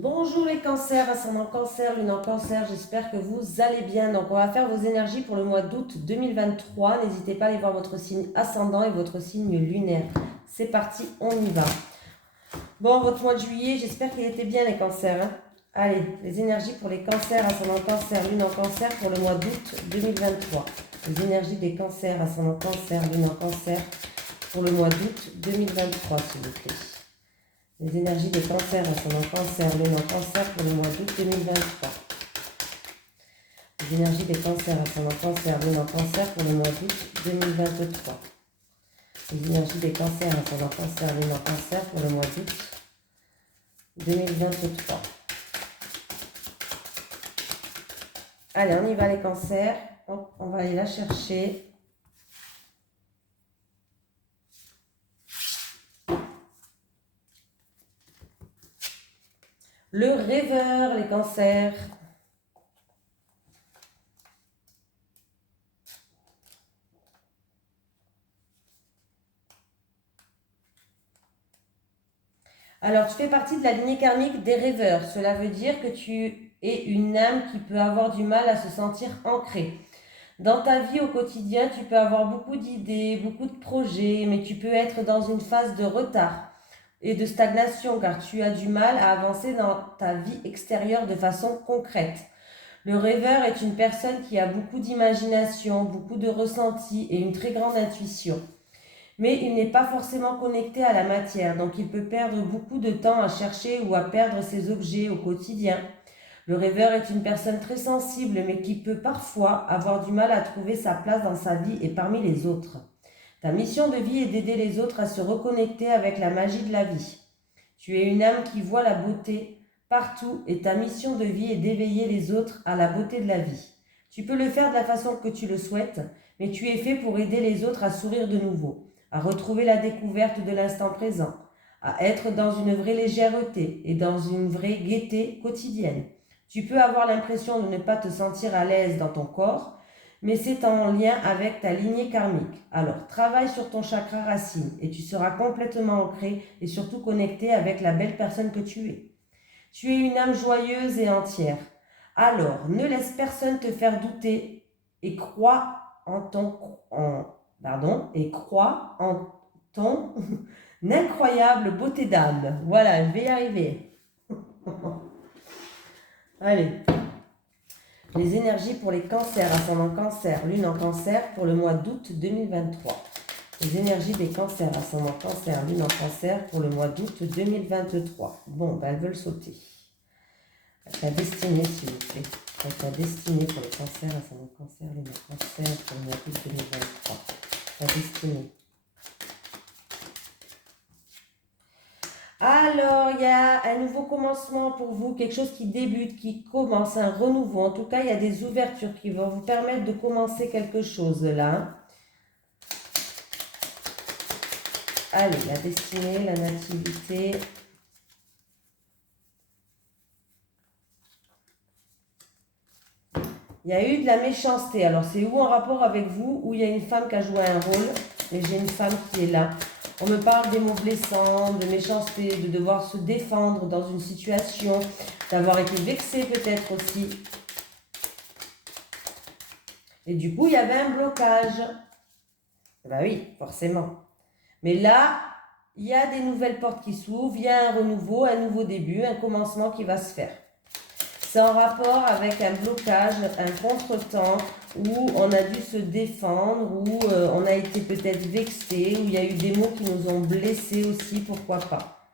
Bonjour les cancers, ascendant cancer, lune en cancer, j'espère que vous allez bien. Donc on va faire vos énergies pour le mois d'août 2023. N'hésitez pas à aller voir votre signe ascendant et votre signe lunaire. C'est parti, on y va. Bon, votre mois de juillet, j'espère qu'il était bien les cancers. Allez, les énergies pour les cancers, ascendant cancer, lune en cancer pour le mois d'août 2023. Les énergies des cancers, ascendant cancer, lune en cancer pour le mois d'août 2023, s'il vous plaît. Les énergies des cancers, ascendant cancer, lune en cancer pour le mois d'août 2023. Les énergies des cancers, ascendant cancer, lune en cancer pour le mois d'août 2023. Les énergies des cancers, ascendant cancer, lune en cancer pour le mois d'août 2023. Allez, on y va les cancers. Hop, on va aller la chercher. Le rêveur, les cancers. Alors, tu fais partie de la lignée karmique des rêveurs. Cela veut dire que tu es une âme qui peut avoir du mal à se sentir ancrée. Dans ta vie au quotidien, tu peux avoir beaucoup d'idées, beaucoup de projets, mais tu peux être dans une phase de retard et de stagnation car tu as du mal à avancer dans ta vie extérieure de façon concrète. Le rêveur est une personne qui a beaucoup d'imagination, beaucoup de ressenti et une très grande intuition. Mais il n'est pas forcément connecté à la matière, donc il peut perdre beaucoup de temps à chercher ou à perdre ses objets au quotidien. Le rêveur est une personne très sensible, mais qui peut parfois avoir du mal à trouver sa place dans sa vie et parmi les autres. Ta mission de vie est d'aider les autres à se reconnecter avec la magie de la vie. Tu es une âme qui voit la beauté partout et ta mission de vie est d'éveiller les autres à la beauté de la vie. Tu peux le faire de la façon que tu le souhaites, mais tu es fait pour aider les autres à sourire de nouveau, à retrouver la découverte de l'instant présent, à être dans une vraie légèreté et dans une vraie gaieté quotidienne. Tu peux avoir l'impression de ne pas te sentir à l'aise dans ton corps, mais c'est en lien avec ta lignée karmique. Alors, travaille sur ton chakra racine et tu seras complètement ancré et surtout connecté avec la belle personne que tu es. Tu es une âme joyeuse et entière. Alors, ne laisse personne te faire douter et crois en ton incroyable beauté d'âme. Voilà, je vais y arriver. Allez. Les énergies pour les cancers, ascendant cancer, lune en cancer pour le mois d'août 2023. Les énergies des cancers, ascendant cancer, lune en cancer pour le mois d'août 2023. Bon, ben elles veulent sauter. La destinée, s'il vous plaît. La destinée pour les cancers, ascendant cancer, lune en cancer pour le mois d'août 2023. La destinée. Alors, il y a un nouveau commencement pour vous, quelque chose qui débute, qui commence, un renouveau. En tout cas, il y a des ouvertures qui vont vous permettre de commencer quelque chose là. Allez, la destinée, la nativité. Il y a eu de la méchanceté. Alors, c'est ou en rapport avec vous, ou il y a une femme qui a joué un rôle, mais j'ai une femme qui est là. On me parle des mots blessants, de méchanceté, de devoir se défendre dans une situation, d'avoir été vexé peut-être aussi. Et du coup, il y avait un blocage. Ben oui, forcément. Mais là, il y a des nouvelles portes qui s'ouvrent, il y a un renouveau, un nouveau début, un commencement qui va se faire. C'est en rapport avec un blocage, un contretemps où on a dû se défendre, où on a été peut-être vexé, où il y a eu des mots qui nous ont blessés aussi, pourquoi pas.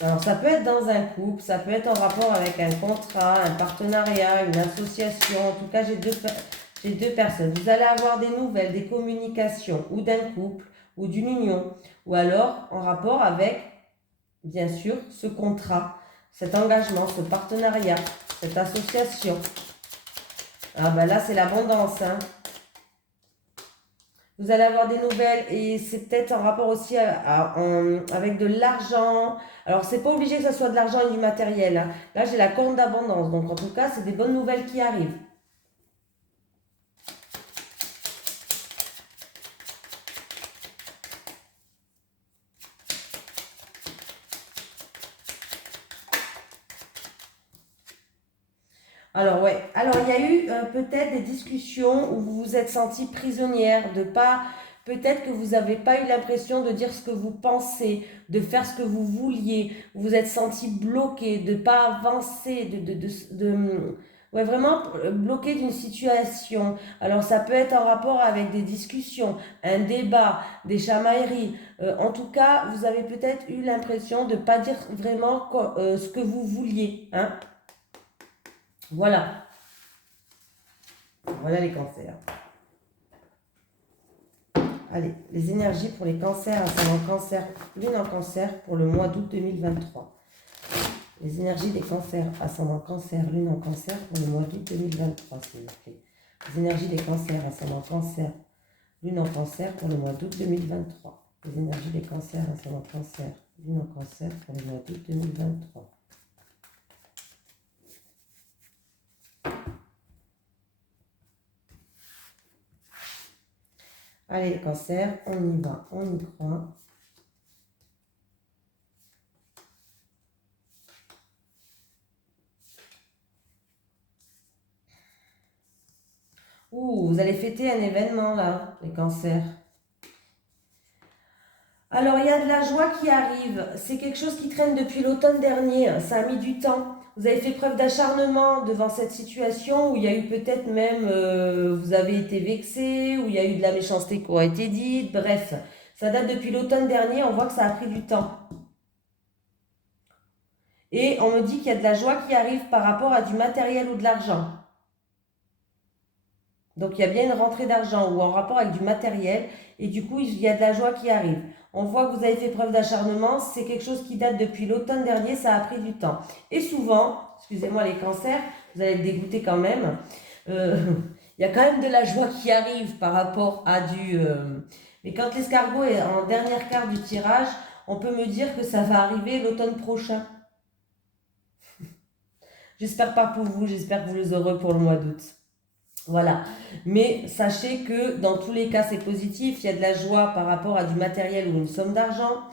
Alors ça peut être dans un couple, ça peut être en rapport avec un contrat, un partenariat, une association. En tout cas, j'ai deux personnes. Vous allez avoir des nouvelles, des communications ou d'un couple ou d'une union, ou alors en rapport avec, bien sûr, ce contrat, cet engagement, ce partenariat, cette association. Ah ben là, c'est l'abondance, hein. Vous allez avoir des nouvelles et c'est peut-être en rapport aussi avec de l'argent. Alors, c'est pas obligé que ce soit de l'argent et du matériel, hein. Là, j'ai la corne d'abondance. Donc, en tout cas, c'est des bonnes nouvelles qui arrivent. Alors, ouais. Alors, il y a eu peut-être des discussions où vous vous êtes senti prisonnière, de pas. Peut-être que vous n'avez pas eu l'impression de dire ce que vous pensez, de faire ce que vous vouliez. Vous vous êtes senti bloqué, de ne pas avancer, ouais, vraiment bloqué d'une situation. Alors, ça peut être en rapport avec des discussions, un débat, des chamailleries. En tout cas, vous avez peut-être eu l'impression de ne pas dire vraiment ce que vous vouliez, hein. Voilà. Voilà les cancers. Allez, les énergies pour les cancers, ascendant cancer, lune en cancer pour le mois d'août 2023. Les énergies des cancers, ascendant cancer, lune en cancer pour le mois d'août 2023, s'il vous plaît. Les énergies des cancers, ascendant cancer, lune en cancer pour le mois d'août 2023. Les énergies des cancers, ascendant cancer, lune en cancer pour le mois d'août 2023. Allez, les cancers, on y va, on y croit. Ouh, vous allez fêter un événement là, les cancers. Alors, il y a de la joie qui arrive. C'est quelque chose qui traîne depuis l'automne dernier. Ça a mis du temps. Vous avez fait preuve d'acharnement devant cette situation où il y a eu peut-être même, vous avez été vexé, où il y a eu de la méchanceté qui a été dite. Bref, ça date depuis l'automne dernier. On voit que ça a pris du temps. Et on me dit qu'il y a de la joie qui arrive par rapport à du matériel ou de l'argent. Donc il y a bien une rentrée d'argent ou en rapport avec du matériel et du coup il y a de la joie qui arrive. On voit que vous avez fait preuve d'acharnement, c'est quelque chose qui date depuis l'automne dernier, ça a pris du temps. Et souvent, excusez-moi les cancers, vous allez être dégoûtés quand même, il y a quand même de la joie qui arrive par rapport à du... Mais quand l'escargot est en dernière carte du tirage, on peut me dire que ça va arriver l'automne prochain. J'espère pas pour vous, j'espère que vous les aurez pour le mois d'août. Voilà. Mais sachez que dans tous les cas, c'est positif. Il y a de la joie par rapport à du matériel ou une somme d'argent.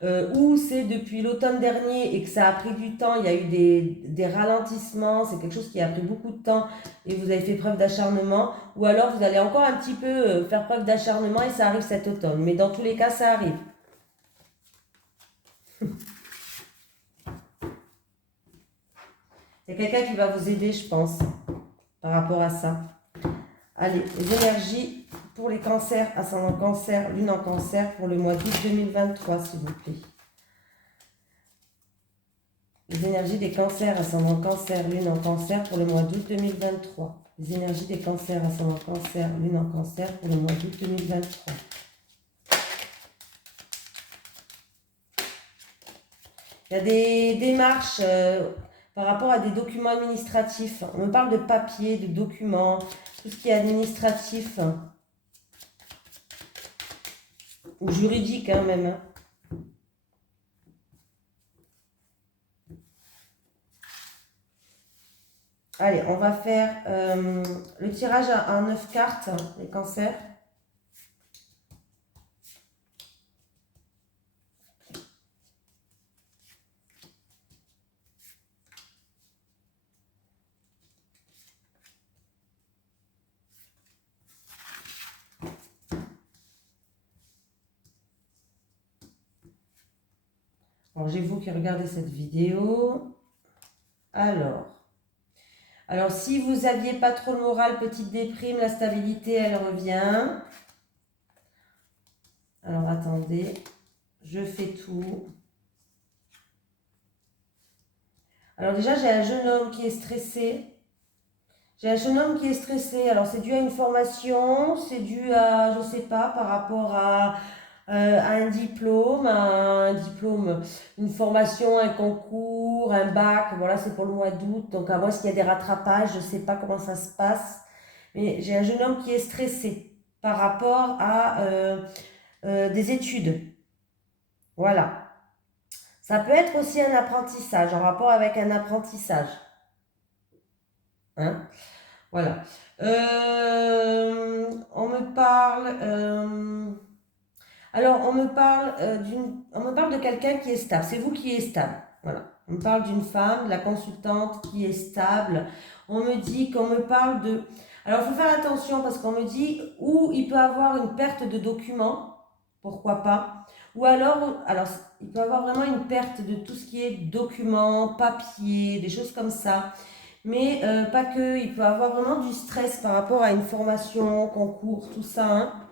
Ou c'est depuis l'automne dernier et que ça a pris du temps, il y a eu des ralentissements, c'est quelque chose qui a pris beaucoup de temps et vous avez fait preuve d'acharnement. Ou alors vous allez encore un petit peu faire preuve d'acharnement et ça arrive cet automne. Mais dans tous les cas, ça arrive. Il y a quelqu'un qui va vous aider, je pense, par rapport à ça. Allez, les énergies pour les cancers, ascendant cancer, lune en cancer pour le mois d'août 2023, s'il vous plaît. Les énergies des cancers, ascendant cancer, lune en cancer pour le mois d'août 2023. Les énergies des cancers, ascendant cancer, lune en cancer pour le mois d'août 2023. Il y a des démarches par rapport à des documents administratifs. On me parle de papier, de documents, tout ce qui est administratif ou juridique même. Allez, on va faire le tirage à 9 cartes, les cancers. Alors, j'ai vous qui regardez cette vidéo. Alors, si vous n'aviez pas trop le moral, petite déprime, la stabilité, elle revient. Alors, attendez, je fais tout. Alors déjà, j'ai un jeune homme qui est stressé. J'ai un jeune homme qui est stressé. Alors, c'est dû à une formation, c'est dû à, je ne sais pas, par rapport à un diplôme, une formation, un concours, un bac. Voilà, c'est pour le mois d'août. Donc, à moins qu'il y ait des rattrapages, je ne sais pas comment ça se passe. Mais j'ai un jeune homme qui est stressé par rapport à des études. Voilà. Ça peut être aussi un apprentissage, en rapport avec un apprentissage. Hein? Voilà. On me parle. Alors, on me parle de quelqu'un qui est stable. C'est vous qui êtes stable. Voilà. On me parle d'une femme, de la consultante qui est stable. On me dit qu'on me parle de... Alors, il faut faire attention parce qu'on me dit où il peut avoir une perte de documents, pourquoi pas. Ou alors, il peut avoir vraiment une perte de tout ce qui est documents, papiers, des choses comme ça. Mais pas que, il peut avoir vraiment du stress par rapport à une formation, concours, tout ça, hein.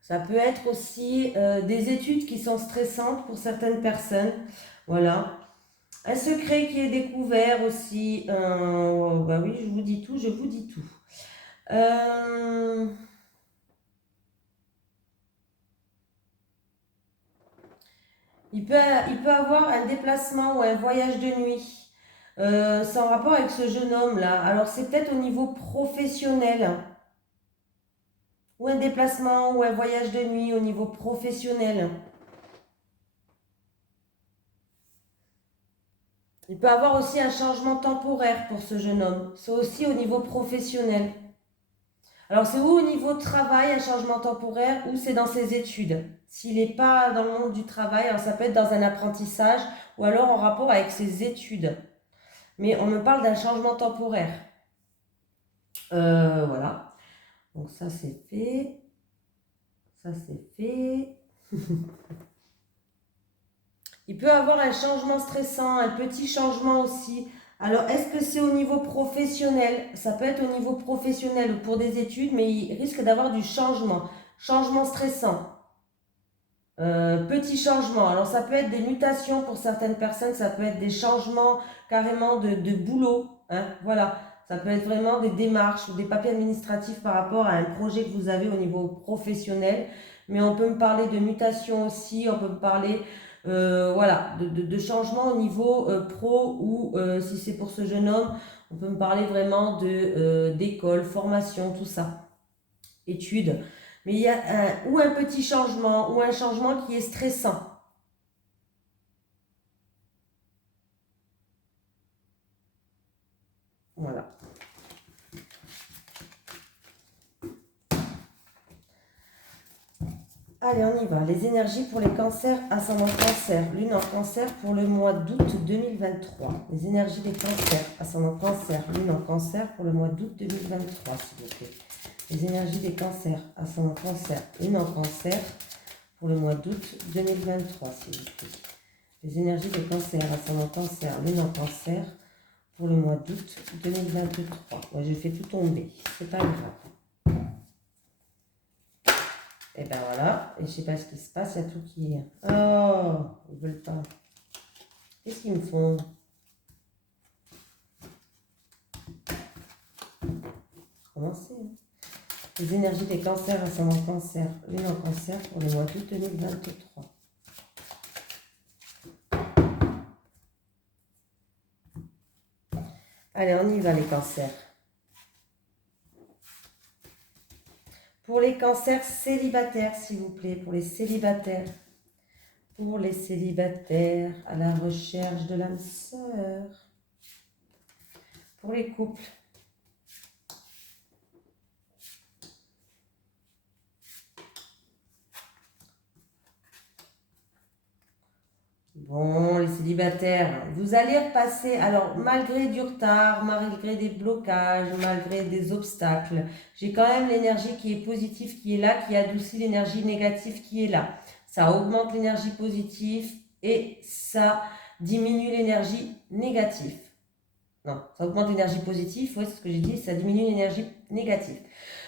Ça peut être aussi des études qui sont stressantes pour certaines personnes. Voilà. Un secret qui est découvert aussi. Bah oui, je vous dis tout, je vous dis tout. Il peut avoir un déplacement ou un voyage de nuit. C'est en rapport avec ce jeune homme-là. Alors c'est peut-être au niveau professionnel. Ou un déplacement ou un voyage de nuit au niveau professionnel. Il peut avoir aussi un changement temporaire pour ce jeune homme. C'est aussi au niveau professionnel. Alors c'est ou au niveau travail, un changement temporaire, ou c'est dans ses études. S'il n'est pas dans le monde du travail, alors ça peut être dans un apprentissage, ou alors en rapport avec ses études. Mais on me parle d'un changement temporaire. Voilà. Donc ça c'est fait. Ça c'est fait. Il peut avoir un changement stressant, un petit changement aussi. Alors, est-ce que c'est au niveau professionnel? Ça peut être au niveau professionnel ou pour des études, mais il risque d'avoir du changement. Changement stressant. Petit changement. Alors, ça peut être des mutations pour certaines personnes, ça peut être des changements carrément de boulot, hein, voilà. Ça peut être vraiment des démarches ou des papiers administratifs par rapport à un projet que vous avez au niveau professionnel. Mais on peut me parler de mutation aussi, on peut me parler voilà, de changement au niveau pro ou si c'est pour ce jeune homme, on peut me parler vraiment d'école, formation, tout ça, études. Mais il y a ou un petit changement ou un changement qui est stressant. Voilà. Allez, on y va. Les énergies pour les cancers, ascendant cancer, lune en cancer pour le mois d'août 2023. Les énergies des cancers, ascendant cancer, lune en cancer pour le mois d'août 2023, s'il vous plaît. Les énergies des cancers, ascendant cancer, lune en cancer pour le mois d'août 2023, s'il vous plaît. Les énergies des cancers, ascendant cancer, lune en cancer pour le mois d'août 2023. Moi, j'ai fait tout tomber, c'est pas grave. Et ben voilà, et je sais pas ce qui se passe, il y a tout qui est... Oh, ils veulent pas. Qu'est-ce qu'ils me font? Commencer. Hein. Les énergies des cancers, ascendant cancer, lune en cancer pour le mois d'août 2023. Allez, on y va les cancers. Pour les cancers célibataires, s'il vous plaît, pour les célibataires. Pour les célibataires à la recherche de l'âme sœur. Pour les couples. Bon, les célibataires, vous allez repasser, alors malgré du retard, malgré des blocages, malgré des obstacles, j'ai quand même l'énergie qui est positive qui est là, qui adoucit l'énergie négative qui est là. Ça augmente l'énergie positive et ça diminue l'énergie négative. Non, ça augmente l'énergie positive, oui, c'est ce que j'ai dit, ça diminue l'énergie négative.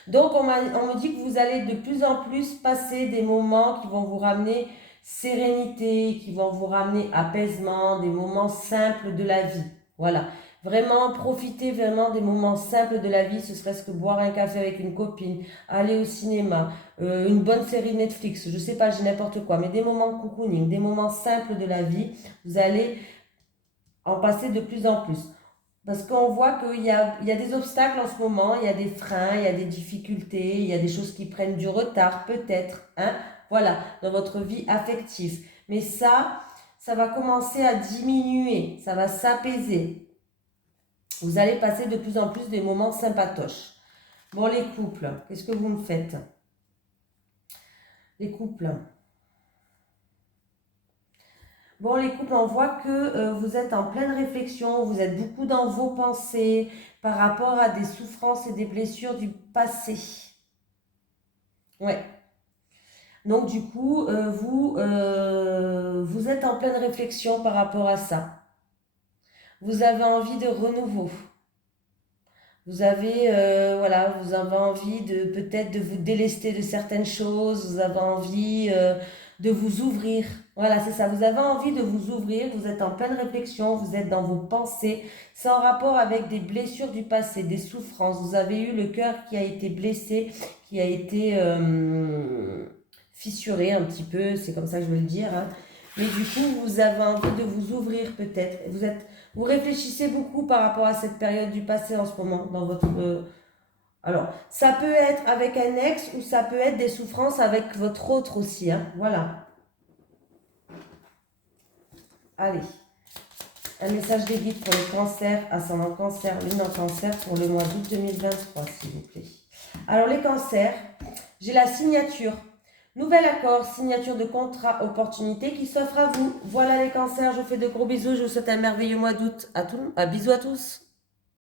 Donc, on me dit que vous allez de plus en plus passer des moments qui vont vous ramener sérénité, qui vont vous ramener apaisement, des moments simples de la vie. Voilà. Vraiment, profitez vraiment des moments simples de la vie, ce serait-ce que boire un café avec une copine, aller au cinéma, une bonne série Netflix, je sais pas, j'ai n'importe quoi, mais des moments de cocooning, des moments simples de la vie, vous allez en passer de plus en plus. Parce qu'on voit qu'il y a des obstacles en ce moment, il y a des freins, il y a des difficultés, il y a des choses qui prennent du retard peut-être, hein, voilà, dans votre vie affective. Mais ça va commencer à diminuer, ça va s'apaiser. Vous allez passer de plus en plus des moments sympatoches. Bon, les couples, qu'est-ce que vous me faites? Les couples. Bon, les couples, on voit que vous êtes en pleine réflexion, vous êtes beaucoup dans vos pensées par rapport à des souffrances et des blessures du passé. Ouais. Donc, du coup, vous êtes en pleine réflexion par rapport à ça. Vous avez envie de renouveau. Vous avez envie de peut-être de vous délester de certaines choses, vous avez envie de vous ouvrir. Voilà, c'est ça. Vous avez envie de vous ouvrir, vous êtes en pleine réflexion, vous êtes dans vos pensées. C'est en rapport avec des blessures du passé, des souffrances. Vous avez eu le cœur qui a été blessé, qui a été fissuré un petit peu, c'est comme ça que je veux le dire, hein. Mais du coup, vous avez envie de vous ouvrir peut-être. Vous réfléchissez beaucoup par rapport à cette période du passé en ce moment dans votre... Alors, ça peut être avec un ex ou ça peut être des souffrances avec votre autre aussi, hein. Voilà. Allez. Un message des guides pour les cancers, ascendant cancer, lune en cancer pour le mois d'août 2023, s'il vous plaît. Alors, les cancers, j'ai la signature. Nouvel accord, signature de contrat, opportunité qui s'offre à vous. Voilà les cancers, je vous fais de gros bisous, je vous souhaite un merveilleux mois d'août. Bisous à tous.